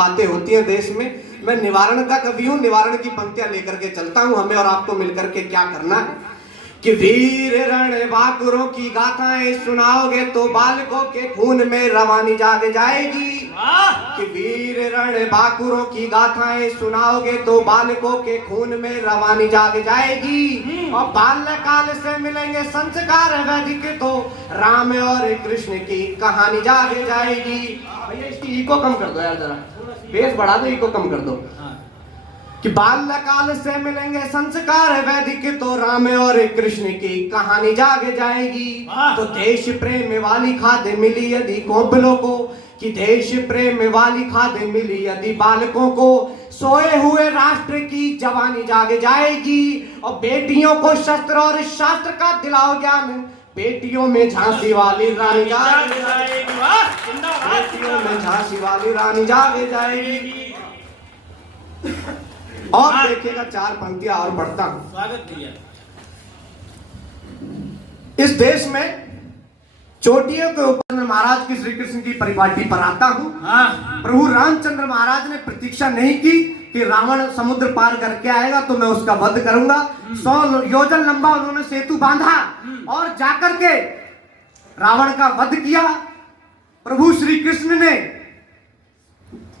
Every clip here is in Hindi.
बातें होती हैं देश में। मैं निवारण का कवि हूँ, निवारण की पंक्तियां लेकर के चलता हूँ। हमें और आपको मिलकर के क्या करना है कि वीर रण बाकुरों की गाथाएं सुनाओगे तो बालकों के खून में रवानी जाग जाएगी। कि वीर रण बाकुरों की गाथाएं सुनाओगे तो बालकों के खून में रवानी जाग जाएगी। और बाल्यकाल से मिलेंगे संस्कार वैदिक तो राम और कृष्ण की कहानी जाग जाएगी। भैया इसकी इको कम कर दो यार, जरा बेस बढ़ा दो, इको कम कर दो। कि बाल्यकाल से मिलेंगे संस्कार वैदिक तो राम और कृष्ण की कहानी जाग जाएगी। तो देश प्रेम वाली खाद मिली यदि कोपलों को, कि देश प्रेम वाली खाद मिली यदि बालकों को, सोए हुए राष्ट्र की जवानी जाग जाएगी। और बेटियों को शस्त्र और शास्त्र का दिलाओ ज्ञान, बेटियों में झांसी वाली रानी जाग जाएगी। बेटियों में झांसी वाली रानी जाग जाएगी। और देखिएगा चार पंक्तियां और पढ़ता हूं। स्वागत भैया। इस देश में चोटियों के ऊपर मैं महाराज की श्री कृष्ण की परिपाटी पर आता हूं। प्रभु रामचंद्र महाराज ने प्रतीक्षा नहीं की कि रावण समुद्र पार करके आएगा तो मैं उसका वध करूंगा। 100 योजन लंबा उन्होंने सेतु बांधा और जाकर के रावण का वध किया। प्रभु श्री कृष्ण ने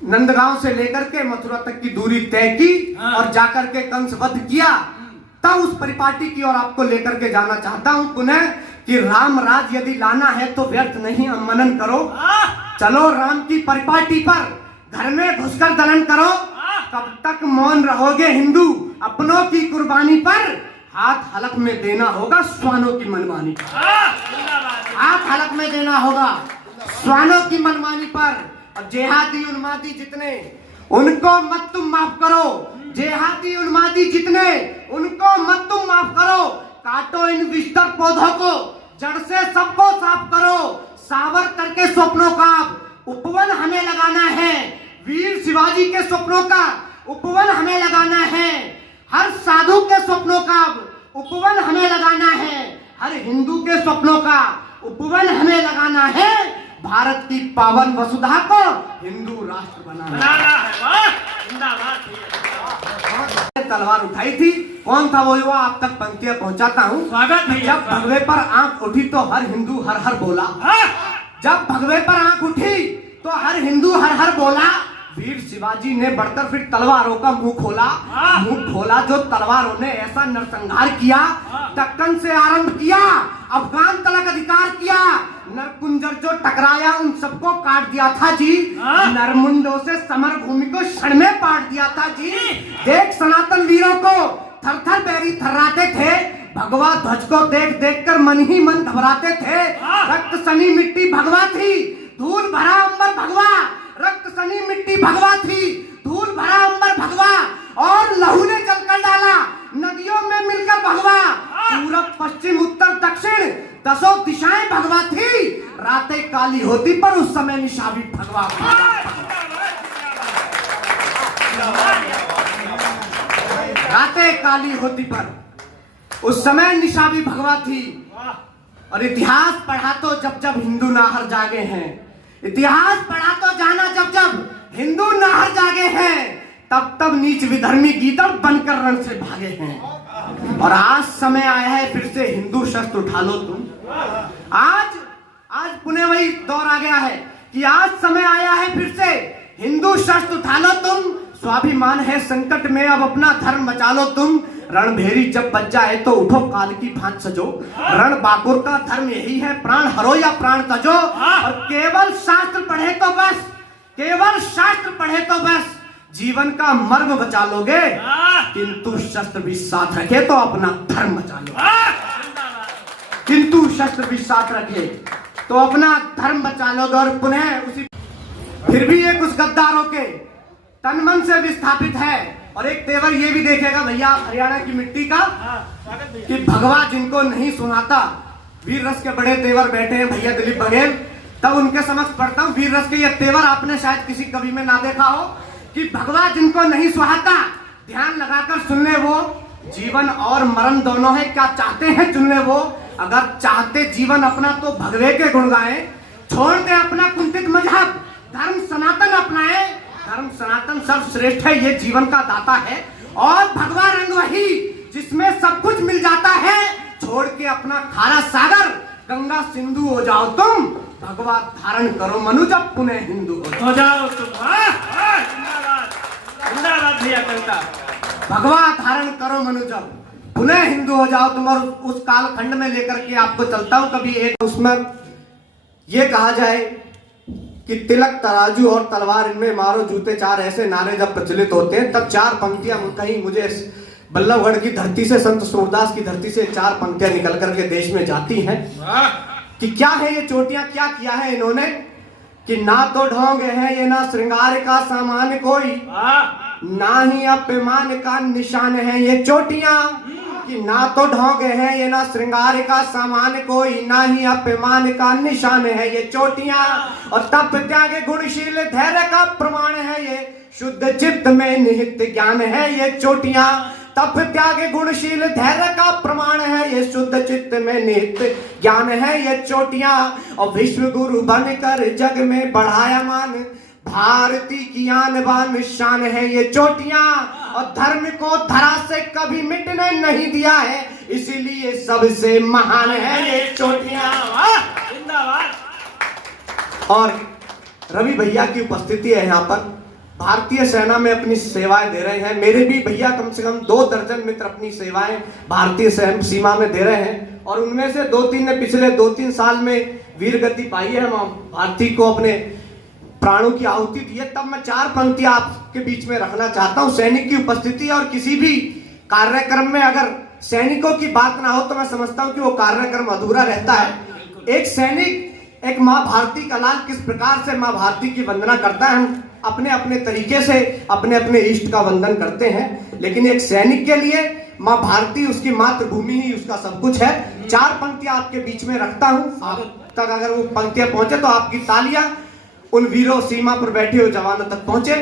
नंदगांव से लेकर के मथुरा तक की दूरी तय की और जाकर के कंस वध किया। तब उस परिपाटी की ओर आपको लेकर के जाना चाहता हूं पुनः कि राम राज यदि लाना है तो व्यर्थ नहीं मनन करो। चलो राम की परिपाटी पर, घर में घुसकर दलन करो। कब तक मौन रहोगे हिंदू, अपनों की कुर्बानी पर हाथ हलक में देना होगा स्वानों की मनमानी पर। हाथ हलक में देना होगा स्वानों की मनमानी पर। अब जेहादी उन्मादी जितने उनको मत तुम माफ करो, जेहादी उन्मादी जितने उनको मत तुम माफ करो। काटो इन विस्तर पौधों को, जड़ से सबको साफ करो। सावर करके स्वप्नों का उपवन हमें लगाना है, वीर शिवाजी के स्वप्नों का उपवन हमें लगाना है। हर साधु के स्वप्नों का उपवन हमें लगाना है, हर हिंदू के स्वप्नों का उपवन हमें लगाना है। भारत की पावन वसुधा को हिंदू राष्ट्र बनाना है। तलवार उठाई थी, कौन था वो युवा, आप तक पंक्तियां पहुंचाता हूँ। जब भगवे पर आंख उठी तो हर हिंदू हर हर बोला। जब भगवे पर आंख उठी तो हर हिंदू हर हर बोला। वीर शिवाजी ने बढ़कर फिर तलवारों का मुंह खोला। मुंह खोला जो तलवारों ने ऐसा नरसंहार किया। दक्कन से आरंभ किया, अफगान तलक अधिकार किया। नरकुंजर जो टकराया उन सबको काट दिया था जी। नरमुंडों से समर भूमि को क्षण में पाट दिया था जी। देख सनातन वीरों को थर थर बैरी थर्राते थे। भगवा ध्वज को देख देख कर मन ही मन घबराते थे। रक्त सनी मिट्टी भगवा थी, धूल भरा अंबर भगवा। रक्त सनी मिट्टी भगवा थी, धूल भरा अंबर भगवा। और लहू ने जलकर डाला नदियों में मिलकर भगवा। पूरब पश्चिम उत्तर दक्षिण दसों दिशाएं भगवा थी। रातें काली होती पर उस समय निशा भी भगवा। रातें काली होती पर उस समय निशा भी भगवा थी। और इतिहास पढ़ा तो जब जब हिंदू नाहर जागे हैं, इतिहास पढ़ा तो जाना जब जब हिंदू नाहर जागे हैं, तब तब नीच विधर्मी गीदड़ बनकर रण से भागे हैं। और आज समय आया है फिर से हिंदू शस्त्र उठा लो तुम। आज पुनः वही दौर आ गया है कि आज समय आया है फिर से हिंदू शस्त्र उठा लो तुम। स्वाभिमान है संकट में अब अपना धर्म बचा लो तुम। रणभेरी जब बच जाए तो उठो काल की भांत सजो। रण बाकुर का धर्म यही है, प्राण हरो या प्राण तजो। और केवल शास्त्र पढ़े तो बस, केवल शास्त्र पढ़े तो बस जीवन का मर्म बचा लोगे। किंतु शस्त्र भी साथ रखे तो अपना धर्म बचा लोगे। किंतु शस्त्र भी साथ रखे तो अपना धर्म बचा लोगे। और पुनः उसी फिर भी ये कुछ गद्दारों के तन मन से विस्थापित है। और एक तेवर ये भी देखेगा भैया हरियाणा की मिट्टी का कि भगवा जिनको नहीं सुनाता। वीर रस के बड़े तेवर बैठे हैं भैया दिलीप बघेल, तब उनके समक्ष पढ़ता हूँ वीर रस के ये तेवर। आपने शायद किसी कवि में ना देखा हो कि भगवा जिनको नहीं सुहाता, ध्यान लगाकर सुन ले वो। जीवन और मरण दोनों है, क्या चाहते हैं चुन ले वो। अगर चाहते जीवन अपना तो भगवे के गुण गाएं, छोड़ दे अपना कुंठित मजहब, धर्म सनातन अपनाए। धर्म सनातन सर्वश्रेष्ठ है, ये जीवन का दाता है। और भगवा रंग वही जिसमें सब कुछ मिल जाता है। छोड़ के अपना खारा सागर गंगा सिंधु हो जाओ तुम, भगवा धारण करो मनु जब पुनः हिंदू हो जाओ तुम। जिंदाबाद जिंदाबाद भैया कविता। भगवा धारण करो मनु जब पुनः हिंदू हो जाओ तुम। और उस कालखंड में लेकर के आपको चलता हूं। कभी एक उसमें ये कहा जाए कि तिलक तराजू और तलवार इनमें मारो जूते चार, ऐसे नारे जब प्रचलित होते हैं तब चार पंक्तियां कहीं मुझे बल्लभगढ़ की धरती से, संत सूरदास की धरती से चार पंक्तियां निकल करके देश में जाती हैं कि क्या है ये चोटियां, क्या किया है इन्होंने कि ना तो ढोंग है ये ना श्रृंगार का सामान कोई, ना ही अपमान का निशान है ये चोटियां। कि ना तो ढोंग है ये ना श्रृंगार का सामान कोई, ना ही अपमान का निशान है ये चोटियां। और तप त्याग गुणशील धैर्य का प्रमाण है ये, शुद्ध चित्त में निहित ज्ञान है ये चोटियां। तप त्याग गुणशील धैर्य का प्रमाण है ये, शुद्ध चित्त में निहित ज्ञान है ये चोटियां। और विश्व गुरु बनकर जग में बढ़ाया मान, भारती की आन बान शान है ये चोटियां। और धर्म को धरा से कभी मिटने नहीं दिया है, इसीलिए सबसे महान है ये चोटियां। जिंदाबाद। और रवि भैया की उपस्थिति है यहाँ पर, भारतीय सेना में अपनी सेवाएं दे रहे हैं। मेरे भी भैया कम से कम 2 दर्जन मित्र अपनी सेवाएं भारतीय सीमा में दे रहे हैं। और उनमें से 2-3 ने पिछले 2-3 साल में वीर गति पाई है, भारती को अपने प्राणों की आहुति दी है। तब मैं 4 पंक्तियां आपके बीच में रखना चाहता हूं। सैनिक की उपस्थिति और किसी भी कार्यक्रम में अगर सैनिकों की बात ना हो तो मैं समझता हूं कि वो कार्यक्रम अधूरा रहता है। एक सैनिक, एक माँ भारती का लाल किस प्रकार से माँ भारती की वंदना करता है, हम अपने अपने तरीके से अपने अपने इष्ट का वंदन करते हैं, लेकिन एक सैनिक के लिए माँ भारती उसकी मातृभूमि ही उसका सब कुछ है। 4 पंक्तियां आपके बीच में रखता हूं। आप तक अगर वो पंक्तियां पहुंचे तो आपकी तालियां उन वीरों सीमा पर बैठे हुए जवानों तक पहुंचे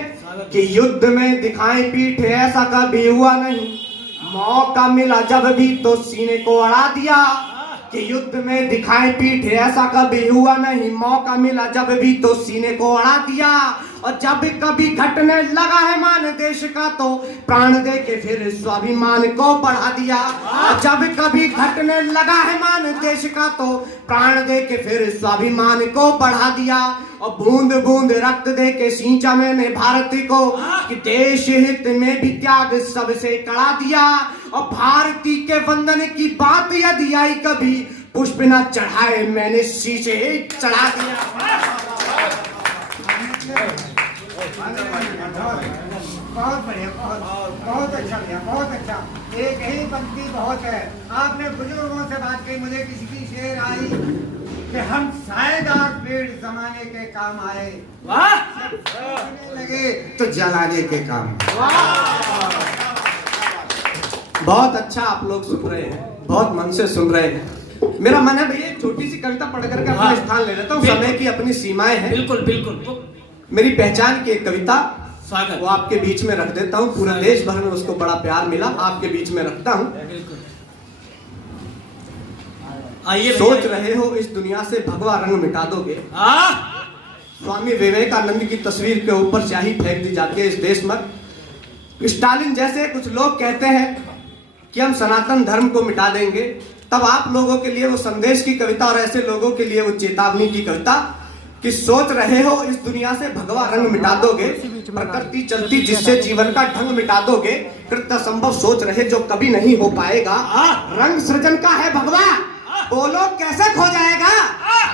कि युद्ध में दिखाएं पीठ ऐसा कभी हुआ नहीं, मौका मिला जब भी तो सीने को अड़ा दिया। कि युद्ध में दिखाएं पीठ ऐसा कभी हुआ नहीं, मौका मिला जब भी तो सीने को अड़ा दिया। और जब कभी घटने लगा है मान देश का तो प्राण दे के फिर स्वाभिमान को बढ़ा दिया। जब कभी घटने लगा है मान देश का तो प्राण दे के फिर स्वाभिमान को बढ़ा दिया। और बूंद बूंद रक्त दे के सींचा मैंने भारती को, कि देश हित में भी त्याग सबसे कड़ा दिया। और भारती के वंदन की बात यदि आई कभी, पुष्प न चढ़ाए मैंने शीशे चढ़ा दिया। बहुत बढ़िया, बहुत अच्छा भैया, बहुत अच्छा। एक ही पंक्ति बहुत है। आपने बुजुर्गों से बात की, मुझे किसी की शेर आई कि हम सायेदार पेड़ जमाने के काम आए, लगे तो जलाने के काम। बहुत अच्छा आप लोग सुन रहे हैं, बहुत मन से सुन रहे हैं। मेरा मन है भैया छोटी सी कविता पढ़ करके अपना स्थान ले लेता हूँ। समय की अपनी सीमाएं हैं। बिल्कुल बिल्कुल। मेरी मेरी पहचान की एक कविता स्वागत, वो आपके बीच में रख देता हूँ। पूरा देश भर में उसको बड़ा प्यार मिला, आपके बीच में रखता हूँ। आइए। सोच रहे हो इस दुनिया से भगवा रंग मिटा दोगे, स्वामी विवेकानंद की तस्वीर के ऊपर स्याही फेंक दी जाती है इस देश में। स्टालिन जैसे कुछ लोग कहते हैं कि हम सनातन धर्म को मिटा देंगे, तब आप लोगों के लिए वो संदेश की कविता और ऐसे लोगों के लिए वो चेतावनी की कविता कि सोच रहे हो इस दुनिया से भगवा रंग मिटा दोगे, प्रकृति चलती जिससे जीवन का ढंग मिटा दोगे, कृत्य संभव सोच रहे जो कभी नहीं हो पाएगा। रंग सृजन का है भगवा, बोलो कैसे खो जाएगा।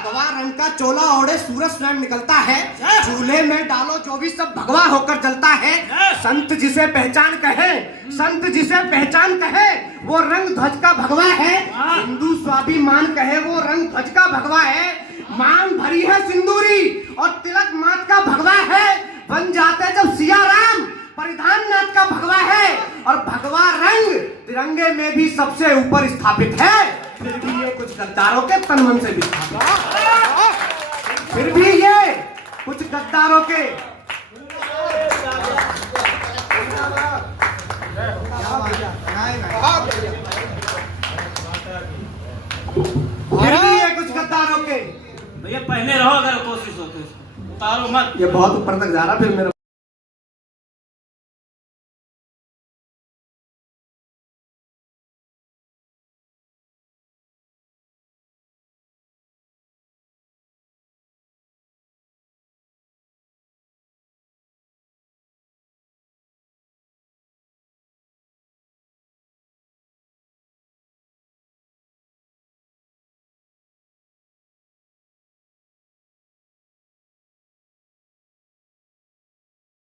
भगवा रंग का चोला ओढ़े सूरज स्वयं निकलता है, चूल्हे में डालो जो भी सब भगवा होकर जलता है। संत जिसे पहचान कहे, संत जिसे पहचान कहे वो रंग ध्वज का भगवा है। हिंदू स्वाभिमान कहे वो रंग ध्वज का भगवा है। मांग भरी है सिंदूरी और तिलक मात का भगवा है। बन जाते जब सिया राम परिधान नाथ का भगवा है। और भगवा रंग तिरंगे में भी सबसे ऊपर स्थापित है। फिर भी ये कुछ गद्दारों के तन मन से विस्थापित, फिर भी ये कुछ गद्दारों के भैया पहले रहो, अगर कोशिश हो तो उतारो मत। ये बहुत ऊपर तक जा रहा, फिर मेरा